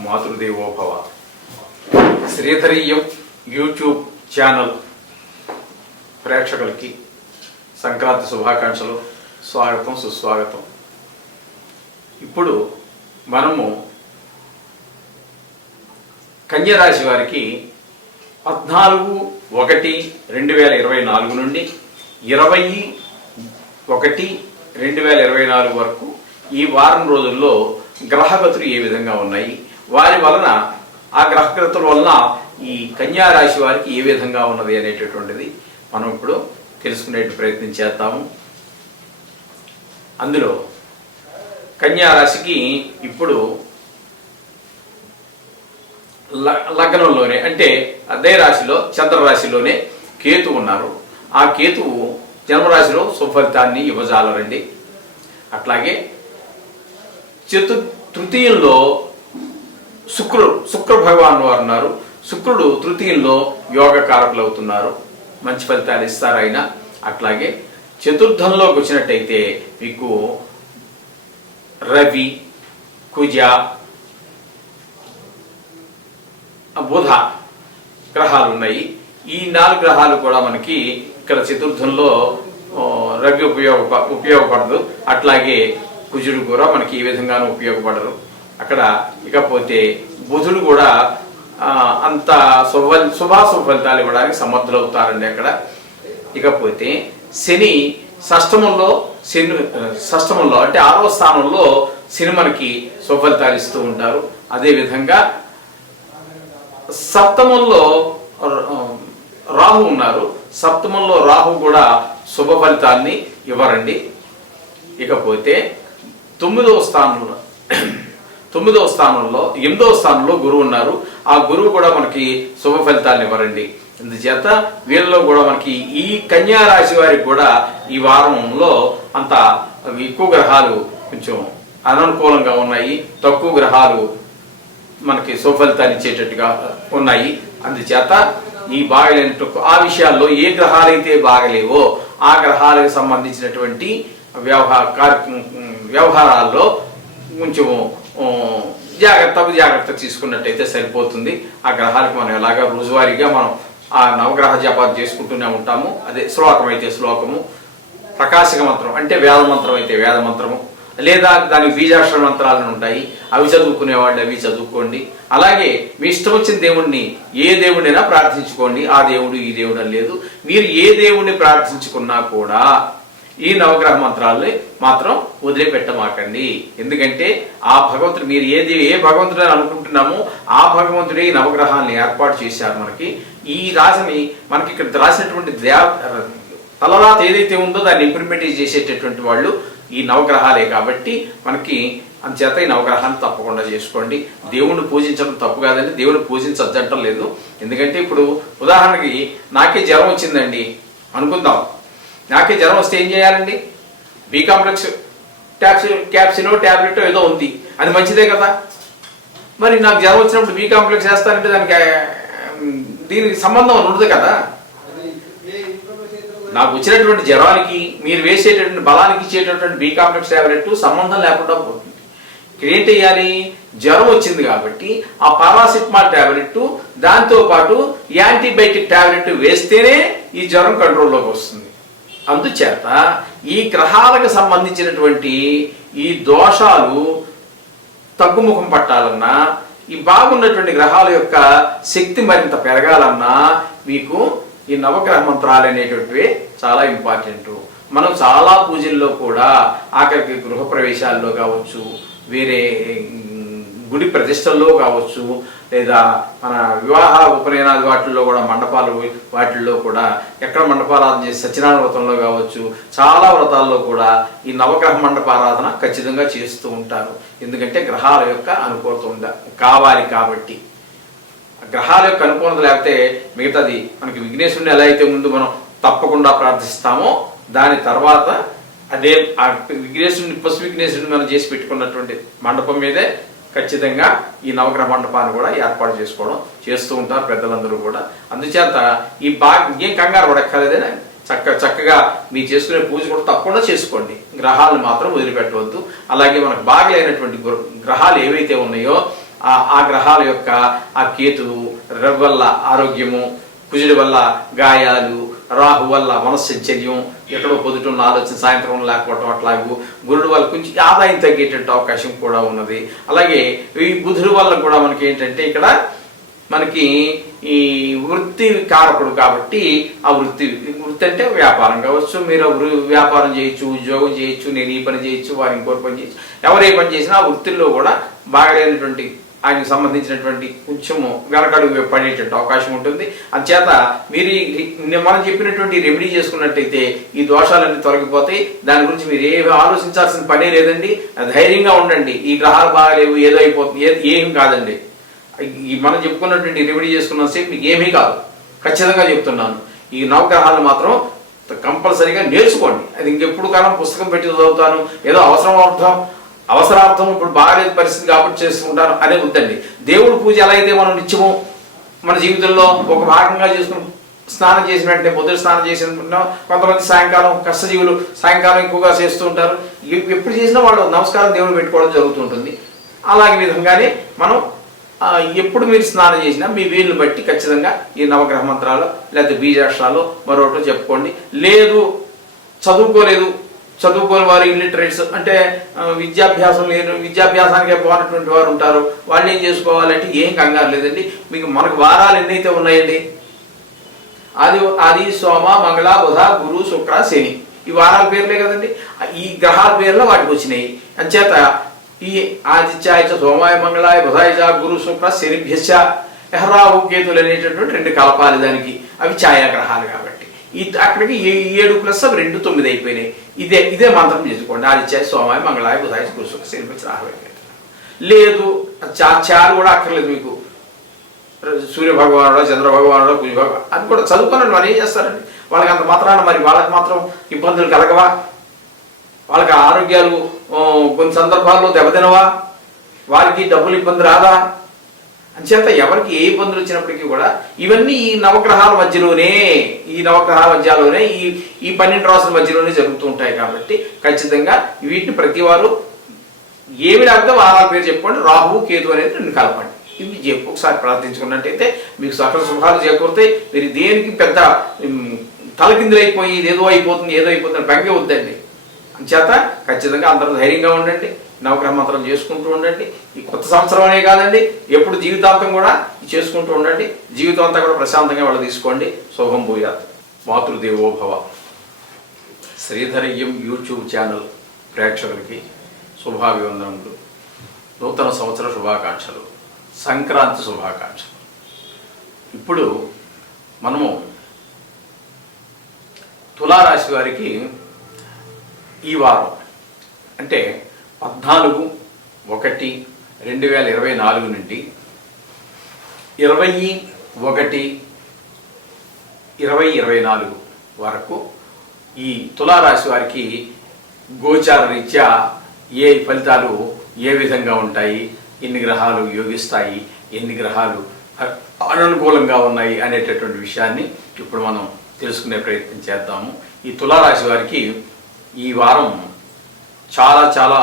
Matrudevobhava. శ్రీధరీయం YouTube channel ప్రేక్షకులకి సంక్రాంతి శుభాకాంక్షలు, స్వాగతం సుస్వాగతం. ఇప్పుడు మనము కన్యరాశి వారికి 14/1/2024 నుండి 20/1/2024 వరకు ఈ వారం రోజుల్లో గ్రహగతులు ఏ విధంగా ఉన్నాయి, వారి వలన ఆ గ్రహగతుల వలన ఈ కన్యారాశి వారికి ఏ విధంగా ఉన్నది అనేటటువంటిది మనం ఇప్పుడు తెలుసుకునే ప్రయత్నం చేద్దాము. అందులో కన్యారాశికి ఇప్పుడు లగ్నంలోనే అంటే అదే రాశిలో చంద్రరాశిలోనే కేతు ఉన్నారు. ఆ కేతువు జన్మరాశిలో సుఫలితాన్ని ఇవ్వజాలరండి. అట్లాగే తృతీయంలో శుక్ర భగవాన్ వారు ఉన్నారు. శుక్రుడు తృతీయంలో యోగకారకులు అవుతున్నారు, మంచి ఫలితాలు ఇస్తారు ఆయన. అట్లాగే చతుర్థంలోకి వచ్చినట్టయితే మీకు రవి, కుజ, బుధ గ్రహాలు ఉన్నాయి. ఈ 4 గ్రహాలు కూడా మనకి ఇక్కడ చతుర్థంలో రవి ఉపయోగపడదు. అట్లాగే కుజుడు కూడా మనకి ఈ విధంగానూ ఉపయోగపడరు అక్కడ. ఇకపోతే బుధుడు కూడా అంత శుభాశుభ ఫలితాలు ఇవ్వడానికి సమర్థులవుతారండి అక్కడ. ఇకపోతే శని షష్టమంలో అంటే 6వ స్థానంలో శని మనకి శుభఫలితాలు ఇస్తూ ఉంటారు. అదేవిధంగా సప్తమంలో రాహు ఉన్నారు. సప్తమంలో రాహు కూడా శుభ ఫలితాన్ని ఇవ్వరండి. ఇకపోతే 8వ స్థానంలో గురువు ఉన్నారు. ఆ గురువు కూడా మనకి శుభ ఫలితాలను ఇవ్వరండి. అందుచేత వీళ్ళలో కూడా మనకి ఈ కన్యా రాశి వారికి కూడా ఈ వారంలో అంత ఎక్కువ గ్రహాలు కొంచెం అననుకూలంగా ఉన్నాయి, తక్కువ గ్రహాలు మనకి శుభఫలితాన్ని ఇచ్చేటట్టుగా ఉన్నాయి. అందుచేత ఈ బాగలేనట్టు ఆ విషయాల్లో ఏ గ్రహాలైతే బాగలేవో ఆ గ్రహాలకు సంబంధించినటువంటి వ్యవహారాల్లో కొంచెం జాగ్రత్త తీసుకున్నట్టయితే సరిపోతుంది. ఆ గ్రహాలకు మనం ఎలాగా రోజువారీగా మనం ఆ నవగ్రహ జపాలు చేసుకుంటూనే ఉంటాము. అదే శ్లోకం అయితే శ్లోకము, ప్రకాశక మంత్రం అంటే వేద మంత్రం అయితే వేద మంత్రము, లేదా దానికి బీజాక్షర మంత్రాలను ఉంటాయి, అవి చదువుకునే వాళ్ళు అవి చదువుకోండి. అలాగే మీ ఇష్టం వచ్చిన దేవుణ్ణి ఏ దేవుడినైనా ప్రార్థించుకోండి. ఆ దేవుడు ఈ దేవుడు అని లేదు. మీరు ఏ దేవుణ్ణి ప్రార్థించుకున్నా కూడా ఈ నవగ్రహ మంత్రాలని మాత్రం వదిలిపెట్టమాకండి. ఎందుకంటే ఆ భగవంతుడు మీరు ఏ భగవంతుడు అని అనుకుంటున్నామో ఆ భగవంతుడే ఈ నవగ్రహాలను ఏర్పాటు చేశారు. మనకి ఈ రాశిని మనకి ఇక్కడ రాసినటువంటి తలరాత ఏదైతే ఉందో దాన్ని ఇంప్లిమెంట్ చేసేటటువంటి వాళ్ళు ఈ నవగ్రహాలే. కాబట్టి మనకి అంచేత ఈ నవగ్రహాన్ని తప్పకుండా చేసుకోండి. దేవుణ్ణి పూజించడం తప్పు కాదండి, దేవుణ్ణి పూజించద్దంటం లేదు. ఎందుకంటే ఇప్పుడు ఉదాహరణకి నాకే జ్వరం వచ్చిందండి అనుకుందాం. నాకే జ్వరం వస్తే ఏం చేయాలండి? బి కాంప్లెక్స్ క్యాప్సినో ట్యాబ్లెట్ ఏదో ఉంది, అది మంచిదే కదా. మరి నాకు జ్వరం వచ్చినప్పుడు బి కాంప్లెక్స్ వేస్తానంటే దానికి దీనికి సంబంధం ఉండదు కదా. నాకు వచ్చినటువంటి జ్వరానికి మీరు వేసేటటువంటి బలానికి ఇచ్చేటటువంటి బి కాంప్లెక్స్ ట్యాబ్లెట్ సంబంధం లేకుండా పోతుంది. ఏం చేయాలి? జ్వరం వచ్చింది కాబట్టి ఆ పారాసిటమాల్ ట్యాబ్లెట్ దాంతో పాటు యాంటీబయాటిక్ ట్యాబ్లెట్ వేస్తేనే ఈ జ్వరం కంట్రోల్లోకి వస్తుంది. అందుచేత ఈ గ్రహాలకు సంబంధించినటువంటి ఈ దోషాలు తగ్గుముఖం పట్టాలన్నా, ఈ బాగున్నటువంటి గ్రహాల యొక్క శక్తి మరింత పెరగాలన్నా మీకు ఈ నవగ్రహ మంత్రాలు అనేటువంటివి చాలా ఇంపార్టెంట్. మనం చాలా పూజల్లో కూడా ఆఖరికి గృహప్రవేశాల్లో కావచ్చు, వేరే గుడి ప్రతిష్టల్లో కావచ్చు, లేదా మన వివాహ ఉపనయనాది వాటిల్లో కూడా మండపాలు వాటిల్లో కూడా ఎక్కడ మండపారాధన చేసి సత్యనారాయణ వ్రతంలో కావచ్చు, చాలా వ్రతాల్లో కూడా ఈ నవగ్రహ మండపారాధన ఖచ్చితంగా చేస్తూ ఉంటారు. ఎందుకంటే గ్రహాల యొక్క అనుకూలత కావాలి కాబట్టి. గ్రహాల యొక్క అనుకూలత లేకపోతే మిగతాది మనకి విఘ్నేశ్వరుని ఎలా అయితే ముందు మనం తప్పకుండా ప్రార్థిస్తామో దాని తర్వాత అదే ఆ విఘ్నేశ్వరుని పశు విఘ్నేశ్వరుని మనం చేసి పెట్టుకున్నటువంటి మండపం మీదే ఖచ్చితంగా ఈ నవగ్రహ మండపాన్ని కూడా ఏర్పాటు చేస్తూ ఉంటారు పెద్దలందరూ కూడా. అందుచేత ఈ ఏం కంగారు పడక్కర్లేదే, చక్కగా మీరు చేసుకునే పూజ కూడా తప్పకుండా చేసుకోండి. గ్రహాలను మాత్రం వదిలిపెట్టవద్దు. అలాగే మనకు బాగలేనటువంటి గ్రహాలు ఏవైతే ఉన్నాయో ఆ గ్రహాల యొక్క ఆ కేతువు, రవి వల్ల ఆరోగ్యము, కుజుడి వల్ల గాయాలు, రాహు వల్ల మనశ్చర్యం, ఎక్కడో పొద్దుటున్న ఆలోచన సాయంత్రం లేకపోవటం, అట్లాగూ గురుడు వల్ల కొంచెం ఆదాయం తగ్గేటట్టు అవకాశం కూడా ఉన్నది. అలాగే ఈ బుధుడి వల్ల కూడా మనకి ఏంటంటే ఇక్కడ మనకి ఈ వృత్తి కారకుడు కాబట్టి ఆ వృత్తి అంటే వ్యాపారం కావచ్చు, మీరు వ్యాపారం చేయొచ్చు, ఉద్యోగం చేయొచ్చు, నేను ఈ పని చేయొచ్చు, వారు ఇంకోటి పని చేయొచ్చు, ఎవరు ఏ పని చేసినా ఆ వృత్తిలో కూడా బాగలేనటువంటి ఆయనకు సంబంధించినటువంటి కొంచెము వెనకడుగు పడేటట్టు అవకాశం ఉంటుంది. అందుచేత మీరు మనం చెప్పినటువంటి రెమెడీ చేసుకున్నట్టయితే ఈ దోషాలన్నీ తొలగిపోతాయి. దాని గురించి మీరు ఏమి ఆలోచించాల్సిన పనే లేదండి. ధైర్యంగా ఉండండి. ఈ గ్రహాలు బాగాలేవు, ఏదో అయిపోతుంది, ఏం కాదండి. మనం చెప్పుకున్నటువంటి రెమెడీ చేసుకున్న సేపు మీకు ఏమీ కాదు, ఖచ్చితంగా చెప్తున్నాను. ఈ నవగ్రహాలను మాత్రం కంపల్సరీగా నేర్చుకోండి. అది ఇంకెప్పుడు కాలం పుస్తకం పెట్టి చదువుతాను, ఏదో అవసరార్థం ఇప్పుడు బాగాలేదు పరిస్థితి కాబట్టి చేసుకుంటాను అనే వద్దండి. దేవుడు పూజ ఎలా అయితే మనం నిత్యము మన జీవితంలో ఒక భాగంగా చేసుకుని స్నానం చేసిన వెంటనే పొద్దున స్నానం చేసిన కొంతమంది సాయంకాలం కష్టజీవులు సాయంకాలం ఎక్కువగా చేస్తూ ఉంటారు. ఎప్పుడు చేసినా వాళ్ళు నమస్కారం దేవుడు పెట్టుకోవడం జరుగుతుంటుంది. అలాగే విధంగానే మనం ఎప్పుడు మీరు స్నానం చేసినా మీ వీలుని బట్టి ఖచ్చితంగా ఈ నవగ్రహ మంత్రాలు లేదా బీజాక్షరాలు మరొకటి చెప్పుకోండి. లేదు చదువుకోని వారు ఇల్లిటరేట్స్ అంటే విద్యాభ్యాసానికే పోనటువంటి వారు ఉంటారు. వాళ్ళు ఏం చేసుకోవాలంటే ఏం కంగారు లేదండి. మనకు వారాలు ఎన్నైతే ఉన్నాయండి, ఆది సోమ మంగళ బుధ గురు శుక్ర శని, ఈ వారాల పేర్లే కదండి. ఈ గ్రహాల పేర్లు వాటికి వచ్చినాయి. అంచేత ఈ ఆదిత్యాయ సోమాయ మంగళాయ బుధాయ గురు శుక్ర శనిభ్యశ రాహు కేతులు అనేటటువంటి 2 కలపాలి దానికి. అవి ఛాయాగ్రహాలు కాబట్టి అక్కడికి 7 + 2 9 అయిపోయినాయి. ఇదే మంత్రం చేసుకోండి. ఆదిత్యాయ సోమాయ మంగళాయ బుధాయ గురు శుక్ర శనిభ్యశ రాహు. లేదు చాలు కూడా అక్కర్లేదు మీకు. సూర్య భగవానుడో చంద్ర భగవానుడో కుజ భగవాన్ అది కూడా చదువుకోనండి. వాళ్ళు ఏం చేస్తారండి, వాళ్ళకి అంత మాత్రాన మరి వాళ్ళకి మాత్రం ఇబ్బందులు కలగవా? వాళ్ళకి ఆరోగ్యాలు కొన్ని సందర్భాల్లో దెబ్బతినవా? వారికి డబ్బులు ఇబ్బంది రాదా? అంచేత ఎవరికి ఏ ఇబ్బందులు వచ్చినప్పటికీ కూడా ఇవన్నీ ఈ నవగ్రహాల మధ్యలోనే ఈ 12 రాసుల మధ్యలోనే జరుగుతూ ఉంటాయి. కాబట్టి ఖచ్చితంగా వీటిని ప్రతి వారు ఏమి లేకపోతే వారాల పేరు చెప్పుకోండి. రాహు కేతు అనేది 2 కలపండి. ఇవి ఒకసారి ప్రార్థించుకున్నట్టయితే మీకు సకల శుభాలు చేకూరుతాయి. మీరు దేనికి పెద్ద తలకిందులైపోయి ఏదో అయిపోతుంది బెంగ వద్దండి. చేత ఖచ్చితంగా అందరూ ధైర్యంగా ఉండండి. నవగ్రహ మంత్రం చేసుకుంటూ ఉండండి. ఈ కొత్త సంవత్సరం అనే కాదండి, ఎప్పుడు జీవితాంతం కూడా చేసుకుంటూ ఉండండి. జీవితం అంతా కూడా ప్రశాంతంగా వాళ్ళు తీసుకోండి. శుభం భూయాత్. మాతృదేవోభవ. శ్రీధరయ్యం యూట్యూబ్ ఛానల్ ప్రేక్షకులకి శుభాభివందనములు, నూతన సంవత్సర శుభాకాంక్షలు, సంక్రాంతి శుభాకాంక్షలు. ఇప్పుడు మనము తులారాశి వారికి ఈ వారం అంటే 14/1/2024 నుండి 20/1/2024 వరకు ఈ తులారాశి వారికి గోచార రీత్యా ఏ ఫలితాలు ఏ విధంగా ఉంటాయి, ఎన్ని గ్రహాలు యోగిస్తాయి, ఎన్ని గ్రహాలు అననుకూలంగా ఉన్నాయి అనేటటువంటి విషయాన్ని ఇప్పుడు మనం తెలుసుకునే ప్రయత్నం చేద్దాము. ఈ తులారాశి వారికి ఈ వారం చాలా చాలా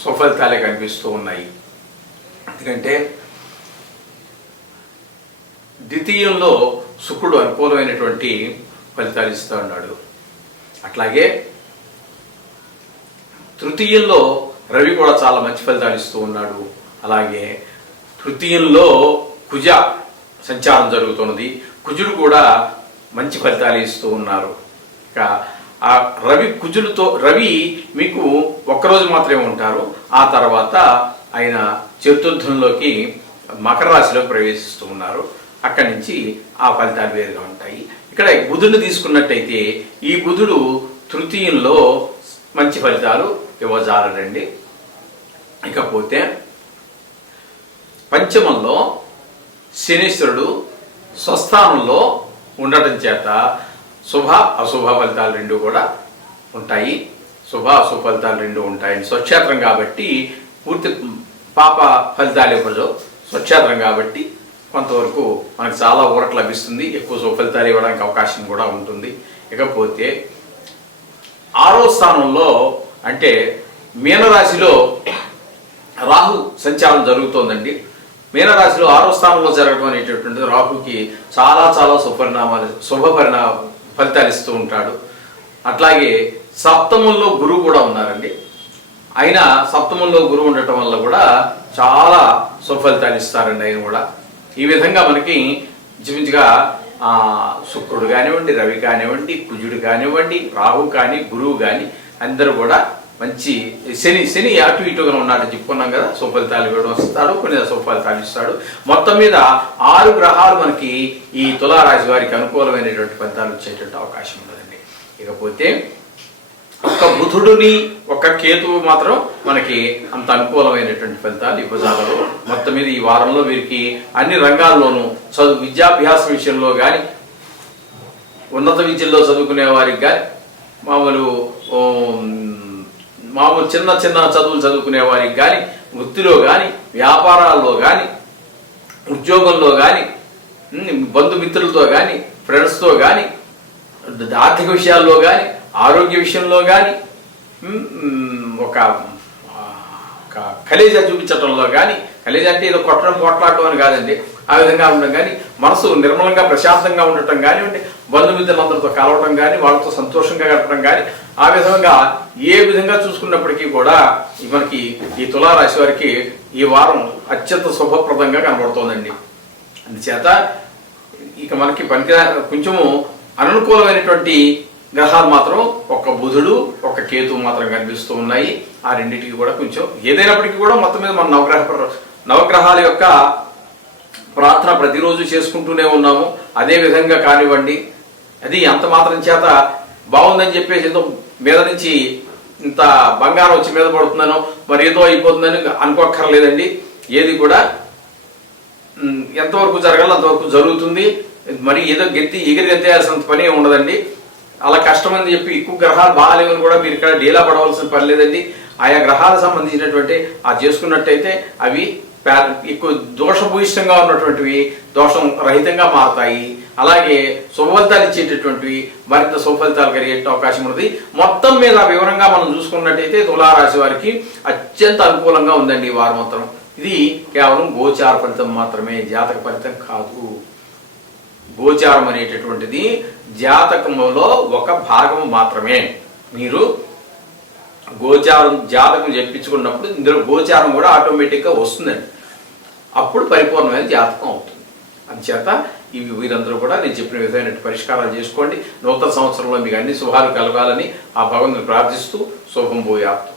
సుఫలితాలే కనిపిస్తూ ఉన్నాయి. ఎందుకంటే ద్వితీయంలో శుక్రుడు అనుకూలమైనటువంటి ఫలితాలు ఇస్తూ ఉన్నాడు. అట్లాగే తృతీయంలో రవి కూడా చాలా మంచి ఫలితాలు ఇస్తూ ఉన్నాడు. అలాగే తృతీయంలో కుజ సంచారం జరుగుతున్నది. కుజుడు కూడా మంచి ఫలితాలు ఇస్తూ ఉన్నారు. ఇక ఆ రవి మీకు ఒక్కరోజు మాత్రమే ఉంటారు. ఆ తర్వాత ఆయన చతుర్థంలోకి మకర రాశిలోకి ప్రవేశిస్తూ ఉన్నారు. అక్కడి నుంచి ఆ ఫలితాలు వేరుగా ఉంటాయి. ఇక్కడ బుధుడిని తీసుకున్నట్టయితే ఈ బుధుడు తృతీయంలో మంచి ఫలితాలు ఇవ్వజాలరండి. ఇకపోతే పంచమంలో శనీశ్వరుడు స్వస్థానంలో ఉండటం చేత శుభ అశుభ ఫలితాలు 2 కూడా ఉంటాయి. శుభ అశుభ ఫలితాలు 2 ఉంటాయి. స్వక్షేత్రం కాబట్టి పూర్తి పాప ఫలితాలు ఇవ్వదు. స్వక్షేత్రం కాబట్టి కొంతవరకు మనకు చాలా ఊరట లభిస్తుంది. ఎక్కువ శుభ ఫలితాలు ఇవ్వడానికి అవకాశం కూడా ఉంటుంది. ఇకపోతే 6వ స్థానంలో అంటే మీనరాశిలో రాహు సంచారం జరుగుతోందండి. మీనరాశిలో 6వ స్థానంలో జరగడం అనేటటువంటిది రాహుకి చాలా చాలా శుభ ఫలితాలు ఇస్తూ ఉంటాడు. అట్లాగే సప్తమంలో గురువు కూడా ఉన్నారండి. అయినా సప్తమంలో గురువు ఉండటం వల్ల కూడా చాలా సుఫలితాలు ఇస్తారండి ఆయన కూడా. ఈ విధంగా మనకి ఇంచుమించుగా శుక్రుడు కానివ్వండి, రవి కానివ్వండి, కుజుడు కానివ్వండి, రాహు కానీ, గురువు కానీ అందరూ కూడా మంచి శని అటు ఇటుగా ఉన్నాడని చెప్పుకున్నాం కదా. సుఫలితాలు ఇవ్వడం వస్తాడు, కొన్ని సుఫలితాలు ఇస్తాడు. మొత్తం మీద 6 గ్రహాలు మనకి ఈ తులారాశి వారికి అనుకూలమైనటువంటి ఫలితాలు వచ్చేటువంటి అవకాశం ఉన్నదండి. ఇకపోతే ఒక బుధుడిని ఒక కేతువు మాత్రం మనకి అంత అనుకూలమైనటువంటి ఫలితాలు ఇవ్వజాలరు. మొత్తం మీద ఈ వారంలో వీరికి అన్ని రంగాల్లోనూ విద్యాభ్యాసం విషయంలో కానీ, ఉన్నత విద్యల్లో చదువుకునే వారికి కానీ, మామూలు చిన్న చిన్న చదువులు చదువుకునే వారికి కానీ, వృత్తిలో కానీ, వ్యాపారాల్లో కానీ, ఉద్యోగంలో కానీ, బంధుమిత్రులతో కానీ, ఫ్రెండ్స్తో కానీ, ఆర్థిక విషయాల్లో కానీ, ఆరోగ్య విషయంలో కానీ, ఒక కలేజా చూపించడంలో కానీ, కలేజా అంటే ఏదో కొట్లాడటం అని కాదండి, ఆ విధంగా ఉండడం కానీ, మనసు నిర్మలంగా ప్రశాంతంగా ఉండటం కానివ్వండి, బంధుమిత్రులందరితో కలవడం కానీ, వాళ్ళతో సంతోషంగా గడపడం కానీ, ఆ విధంగా ఏ విధంగా చూసుకున్నప్పటికీ కూడా మనకి ఈ తులారాశి వారికి ఈ వారం అత్యంత శుభప్రదంగా కనబడుతోందండి. అందుచేత ఇక మనకి కొంచెము అననుకూలమైనటువంటి గ్రహాలు మాత్రం ఒక బుధుడు, ఒక కేతువు మాత్రం కనిపిస్తూ ఉన్నాయి. ఆ రెండింటికి కూడా కొంచెం ఏదైనప్పటికీ కూడా మొత్తం మీద మన నవగ్రహాల యొక్క ప్రార్థన ప్రతిరోజు చేసుకుంటూనే ఉన్నాము. అదే విధంగా కానివ్వండి, అది అంత మాత్రం చేత బాగుందని చెప్పేసి ఏదో మీద నుంచి ఇంత బంగారం వచ్చి మీద పడుతుందనో మరి ఏదో అయిపోతుందని అనుకోక్కర్లేదండి. ఏది కూడా ఎంతవరకు జరగాలో అంతవరకు జరుగుతుంది. మరి ఏదో ఎగిరి గెత్తేయాల్సినంత పని ఉండదండి. అలా కష్టమని చెప్పి ఎక్కువ గ్రహాలు బాగాలేవని కూడా మీరు ఇక్కడ డీలా పడవలసిన పని లేదండి. ఆయా గ్రహాలకు సంబంధించినటువంటి చేసుకున్నట్టయితే అవి ఎక్కువ దోషభూయిష్టంగా ఉన్నటువంటివి దోషం రహితంగా మారుతాయి. అలాగే సుఫలితాలు ఇచ్చేటటువంటివి మరింత సుఫలితాలు కలిగే అవకాశం ఉన్నది. మొత్తం మీద వివరంగా మనం చూసుకున్నట్టయితే తులారాశి వారికి అత్యంత అనుకూలంగా ఉందండి ఈ వారం మాత్రం. ఇది కేవలం గోచార ఫలితం మాత్రమే, జాతక ఫలితం కాదు. గోచారం అనేటటువంటిది జాతకంలో ఒక భాగం మాత్రమే. మీరు జాతకం చెప్పించుకున్నప్పుడు ఇందులో గోచారం కూడా ఆటోమేటిక్గా వస్తుందండి. అప్పుడు పరిపూర్ణమైన జాతకం అవుతుంది. అందుచేత వీరందరూ కూడా నేను చెప్పిన విధమైన పరిష్కారాలు చేసుకోండి. నూతన సంవత్సరంలో మీకు అన్ని శుభాలు కలగాలని ఆ భగవంతుని ప్రార్థిస్తూ శుభం భూయాత్.